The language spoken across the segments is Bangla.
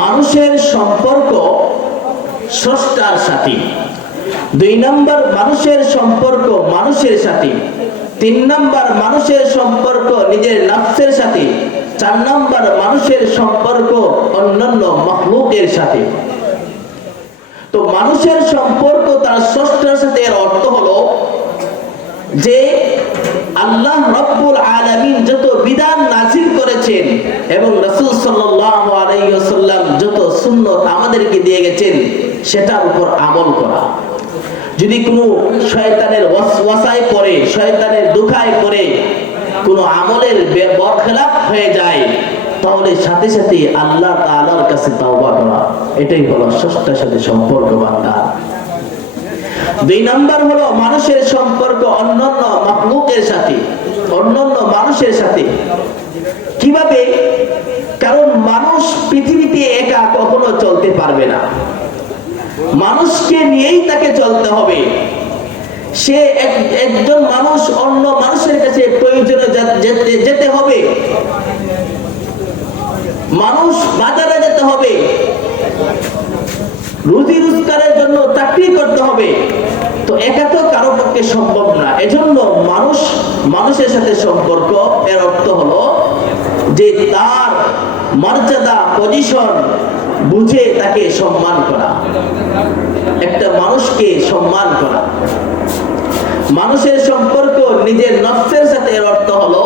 মানুষের সম্পর্ক স্রষ্টার সাথে, 2 নম্বর মানুষের সম্পর্ক মানুষের সাথে, 3 নম্বর মানুষের সম্পর্ক নিজের নফসের সাথে, 4 নম্বর মানুষের সম্পর্ক অন্যান্য মাখলুকের সাথে। তো মানুষের সম্পর্ক তার স্রষ্টার সাথে এর অর্থ হলো যে আল্লাহ রাব্বুল আলামিন যত বিধান নাযিল করেছেন এবং রাসূল সাল্লাল্লাহু আলাইহি ওয়াসাল্লাম যত সুন্নাত আমাদেরকে দিয়ে গেছেন সেটার উপর আমল করা। যদি কোনো শয়তানের ওয়াসওয়াসায় পড়ে, শয়তানের দুখায় পড়ে কোনো আমলের বরখেলাপ হয়ে যায়, তাহলে সাথে সাথে আল্লাহ তাআলার কাছে তওবা করা। এটাই হলো স্রষ্টার সাথে সম্পর্ক বান্দা। 2 নম্বর হলো মানুষের সম্পর্ক অন্যান্য মাখলুকের সাথে, অন্যান্য মানুষের সাথে। কিভাবে? কারণ মানুষ পৃথিবীতে একা কখনো চলতে পারবে না, মানুষকে নিয়েই তাকে চলতে হবে। সে একজন মানুষ অন্য মানুষের কাছে প্রয়োজনে যেতে হবে, মানুষ বাজারে যেতে হবে, রুজি রোজগারের জন্য চাকরি করতে হবে। তো একা তো কারো পক্ষে সম্ভব না। এজন্য মানুষের সাথে সম্পর্ক এর অর্থ হলো যে তার মর্যাদা পজিশন বুঝে তাকে সম্মান করা, একটা মানুষকে সম্মান করা। মানুষের সম্পর্ক নিজের নফসের সাথে এর অর্থ হলো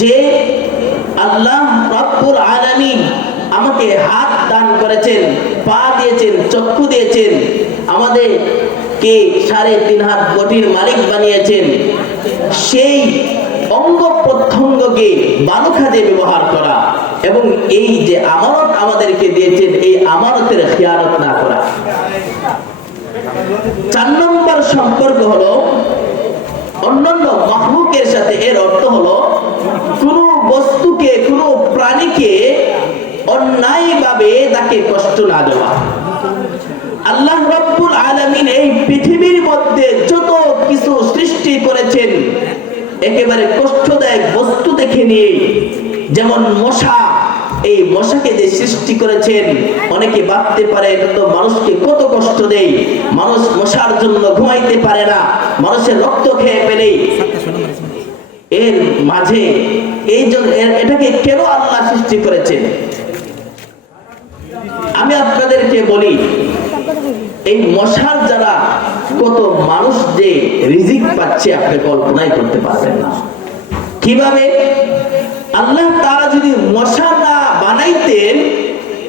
যে আল্লাহ রাব্বুল আলামিন আমাকে হাত দান করেছেন, পা দিয়েছেন, চক্ষু দিয়েছেন, আমাদেরকে 3.5 হাত বডির মালিক বানিয়েছেন। সেই অঙ্গ প্রত্যঙ্গকে ভালো কাজে ব্যবহার করা এবং এই যে আমানত আমাদেরকে দিয়েছেন এই আমানতের খেয়ানত না করা। 4 নম্বর সম্পর্ক হলো অন্যান্য মাখলুকের সাথে। এর অর্থ হলো কোন বস্তুকে, কোন প্রাণীকে অন্যায়ভাবে তাকে কষ্ট না দেওয়া। আল্লাহ রাব্বুল আলামিন এই পৃথিবীর মধ্যে যত কিছু সৃষ্টি করেছেন একেবারে কষ্টদায়ক বস্তু দেখে নিয়ে, যেমন মশা, এই মশাকে যে সৃষ্টি করেছেন অনেকে ভাবতে পারে তো মানুষকে কত কষ্ট দেয়, মানুষ মশার জন্য ঘুমাইতে পারে না, মানুষের রক্ত খেয়ে ফেলে। এর মাঝে এই জন্য এটাকে কেন আল্লাহ সৃষ্টি করেছেন? আমি আপনাদেরকে বলি, এই মশার দ্বারা কত মানুষ যে রিজিক পাচ্ছে আপনি কল্পনাই করতে পারবেন না। কিভাবে? আল্লাহ তাআলা যদি মশা না বানাইতেন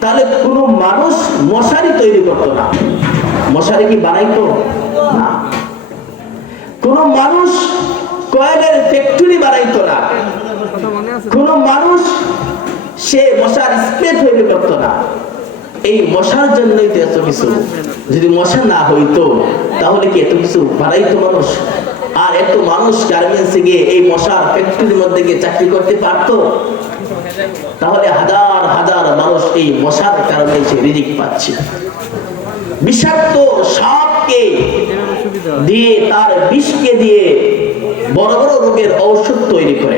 তাহলে কোনো মানুষ মশারি তৈরি করতো না। মশারি কি বানাইতো না? কোনো মানুষ কয়েলের ফ্যাক্টরি বানাইতো না। কোনো মানুষ সে মশার স্প্রে তৈরি করতো না। এই মশার জন্যই তো এত কিছু। যদি মশা না হইতো তাহলে কি এত কিছু বানাইতো মানুষ? আর এত মানুষ গার্মেন্টসে গিয়ে এই মশার ফ্যাক্টরির মধ্যে গিয়ে চাকরি করতে পারতো? তাহলে হাজার হাজার মানুষ এই মশার কারণে সে রিজিক পাচ্ছে। বিষাক্ত সাপকে দিয়ে, তার বিষকে দিয়ে বড় বড় রোগের ঔষধ তৈরি করে।